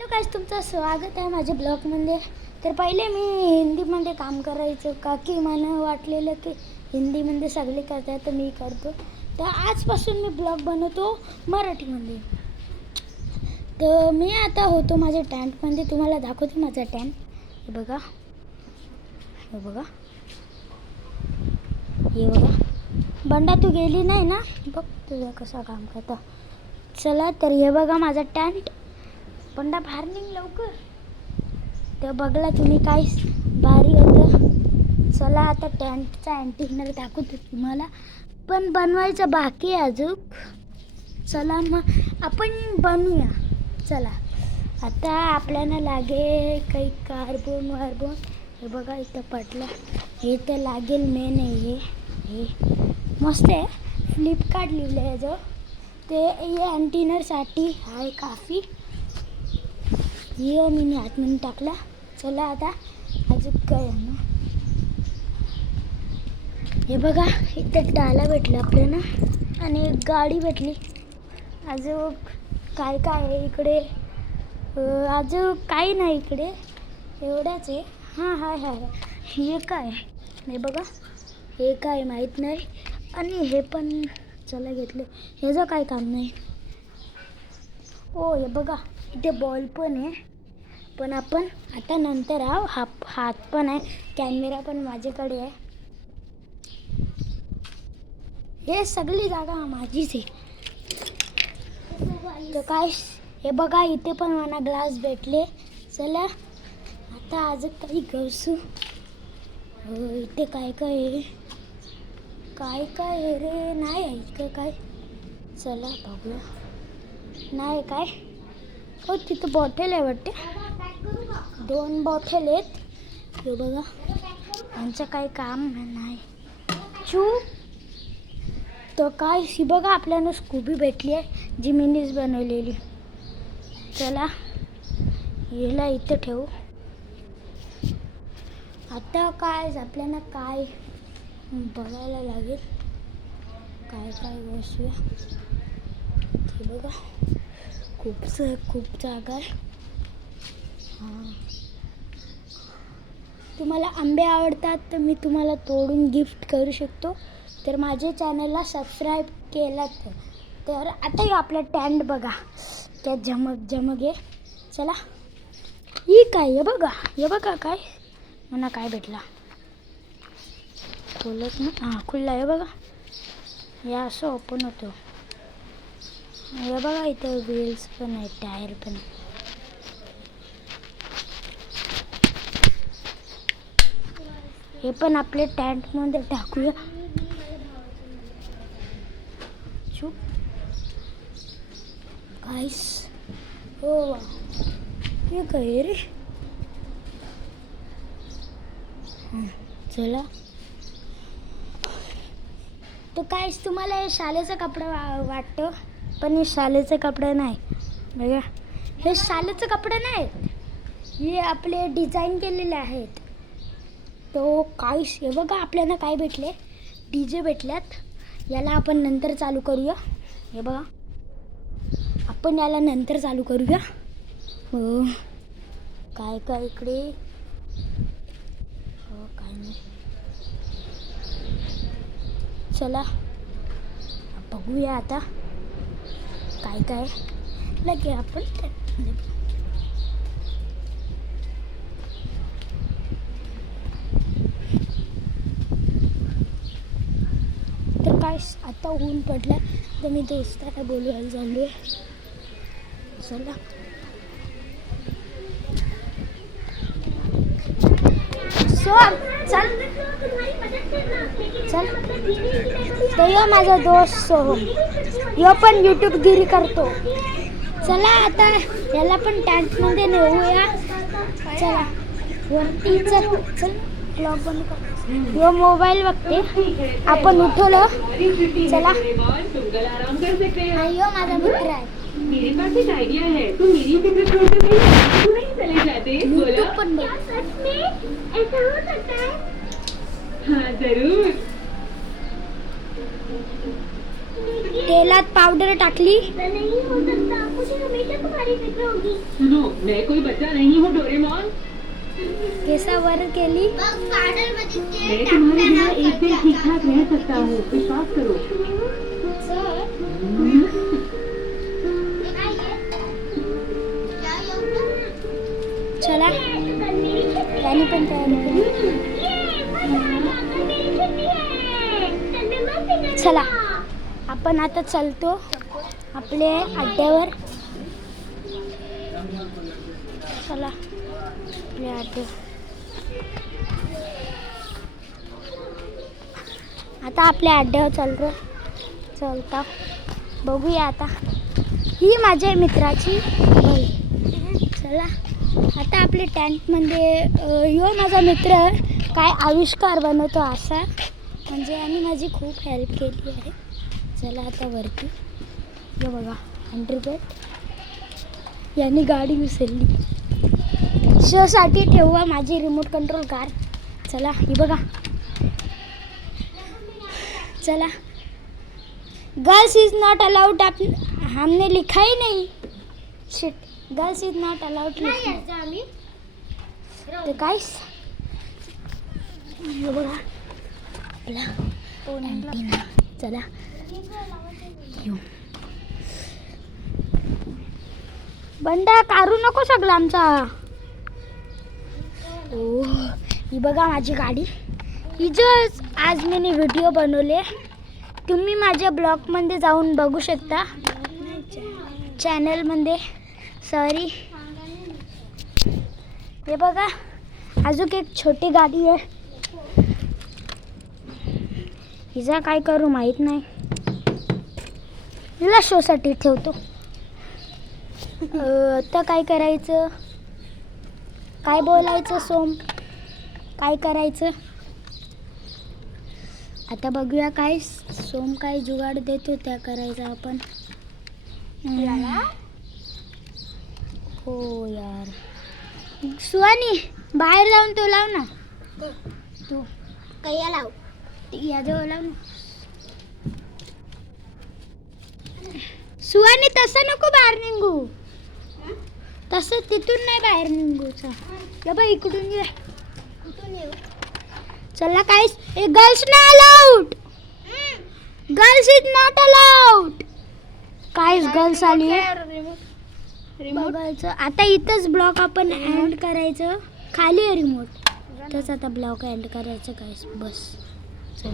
Hello guys, तुमचं स्वागत आहे माझ्या ब्लॉगमध्ये. तर पहिले मी हिंदीमध्ये काम करायचं का की मला वाटलेलं की हिंदीमध्ये सगळे करतात तर मी करतो. तर आजपासून मी ब्लॉग बनवतो मराठीमध्ये. तर मी आता होतो माझ्या टँटमध्ये. तुम्हाला दाखवते माझा टँट. हे बघा, हे बघा, हे बघा. बंडा तू गेली नाही ना, बघ तुझं कसं काम करतं. चला तर हे बघा माझा टँट. बंडा बाहेर निघ लवकर. तर बघला तुम्ही काय भारी होतं. चला आता टँटचा अँटिनर दाखवतो तुम्हाला, पण बनवायचं बाकी आहे अजून. चला मग आपण बनवूया. चला आता आपल्याला लागेल काही कार्बन वार्बन. हे बघा इथं पटलं. हे तर लागेल मेन आहे. हे मस्त आहे, फ्लिपकार्ट लिहिलं आहे जो. ते हे अँटिनरसाठी आहे काफी. ये मी आतमध्ये टाकला. चला आता अजून काय आहे ना, हे बघा इथं डाला भेटला आपल्याला आणि एक गाडी भेटली. अजून काय काय आहे इकडे? अजून काही नाही इकडे, एवढंच आहे. हां हाय हाय, हे काय? हे बघा, हे काय माहीत नाही. आणि हे पण चला घेतलं. ह्याचं काय काम नाही. ओ हे बघा इथे बॉल पण आहे, पण आपण आता नंतर हात पण आहे, कॅमेरा पण माझ्याकडे आहे. हे सगळी जागा माझीच आहे. तर काय हे बघा इथे पण मला ग्लास भेटले. चला आता अजून काही घसू. इथे काय काय आहे, काय काय आहे रे? नाही आहे इतकं काय. चला बघूया. नाही काय. हो तिथं बॉटल आहे वाटते, 2 बॉटल आहेत. हे बघा यांचं काही काम नाही. चूप. तर काय शी बघा आपल्याला स्कूबी भेटली आहे, जी मिनीच बनवलेली. चला याला इथं ठेवू. आता काय आपल्याला काय बघायला लागेल, काय काय वस्तू. हे बघा खूप जागा आहे. हां, तुम्हाला आंबे आवडतात तर मी तुम्हाला तोडून गिफ्ट करू शकतो. तर माझ्या चॅनलला सबस्क्राईब केलात तर आता आपला टँट बघा त्या झमक आहे. चला ही काय, हे बघा, हे बघा काय मला काय भेटला. खोलत ना, हां खुल्ला. हे बघा, हे असं ओपन होतं. हे बघा इथं व्हील्स पण आहेत, टायर पण. हे पण आपल्या टँटमध्ये टाकूया. चूप गाईस. हो वा, हे काय रे? हां चला. तर काय तुम्हाला हे शाळेचा कपडा वाटतं, पण हे शाळेचे कपडे नाही. बघा हे शाळेचे कपडे नाहीत, हे आपले डिझाईन केलेले आहेत. तो काय हे बघा आपल्याला काय भेटले, DJ भेटल्यात. याला आपण नंतर चालू करूया. हे बघा आपण याला नंतर चालू करूया. काय काय इकडे, काय नाही. चला बघूया आता काय काय लगे आपण. तर काय आता ऊन पडलं तर मी दोस्ताला बोलवायला चालू आहे. चला चल चल. तर यो माझा दोस्त सोहम, यो पण यूट्यूबगिरी करतो. चला आता याला पण टँटमध्ये नेऊया. चला वरती चल चल. ब्लॉग बंद कर. यो मोबाईल बघते, आपण उठवलं. चला यो माझा मित्र आहे. मेरे पास एक आइडिया है, तुम मेरी फिक्र छोड़कर कहीं तो नहीं चले जाते? बोलो पण बघ. सच में ऐसा हो सकता है? हाँ जरूर. तेलात पावडर टाकली. नहीं हो सकता, मुझे हमेशा तुम्हारी फिक्र होगी। सुनो, मैं कोई बच्चा नहीं हूँ डोरेमोन। कैसा वर केली? मैं तुम्हारे बिना एक दिन ठीक ठाक रह सकता हूँ, विश्वास करो। चला त्याने पण तयारी केली. चला आपण आता चालतो आपल्या अड्ड्यावर. चला आपल्या अड्ड्यावर. आता आपल्या अड्ड्यावर चलता बघूया. आता ही माझ्या मित्राची बहीण. चला आता आपल्या टँकमध्ये यो माझा मित्र काय आविष्कार बनवतो असा, म्हणजे यांनी माझी खूप हेल्प केली आहे. चला आता वरती हे बघा अंडरबेट यांनी गाडी विसरली. शोसाठी ठेवा माझी रिमोट कंट्रोल कार. चला ही बघा. चला गर्ल्स इज नॉट अलाउड. हमने लिखा ही नहीं. Shit, girls is not allowed. तर काहीच हे बघा आपला अँटिना. चला येऊ. बंडा काढू नको सगळं आमचा. ओ ही बघा माझी गाडी. हिजच आज मी व्हिडिओ बनवले. तुम्ही माझ्या ब्लॉगमध्ये जाऊन बघू शकता, चॅनलमध्ये. सॉरी हे बघा अजून एक छोटी गाडी आहे. हिचा काय करू माहीत नाही. हिला शोसाठी ठेवतो. आता काय करायचं, काय बोलायचं सोम, काय करायचं आता बघूया. काय सोम काय जुगाड देतो त्या करायचं आपण. हो यार सुहानी बाहेर जाऊन तो लाव ना. तू कैया लाव, याजवळ लाव ना. सुहानी तसं नको बाहेर निघू. तसं तिथून नाही बाहेर निघूचा. या बा इकडून ये. चला काहीच गर्ल्स नाही allowed. Girls is not allowed. काहीच गर्ल्स आली आहे बघायचं. आता इथंच ब्लॉग आपण एंड करायचं. खाली आहे रिमोट. तसं आता ब्लॉग एंड करायचं काहीच बस. चल.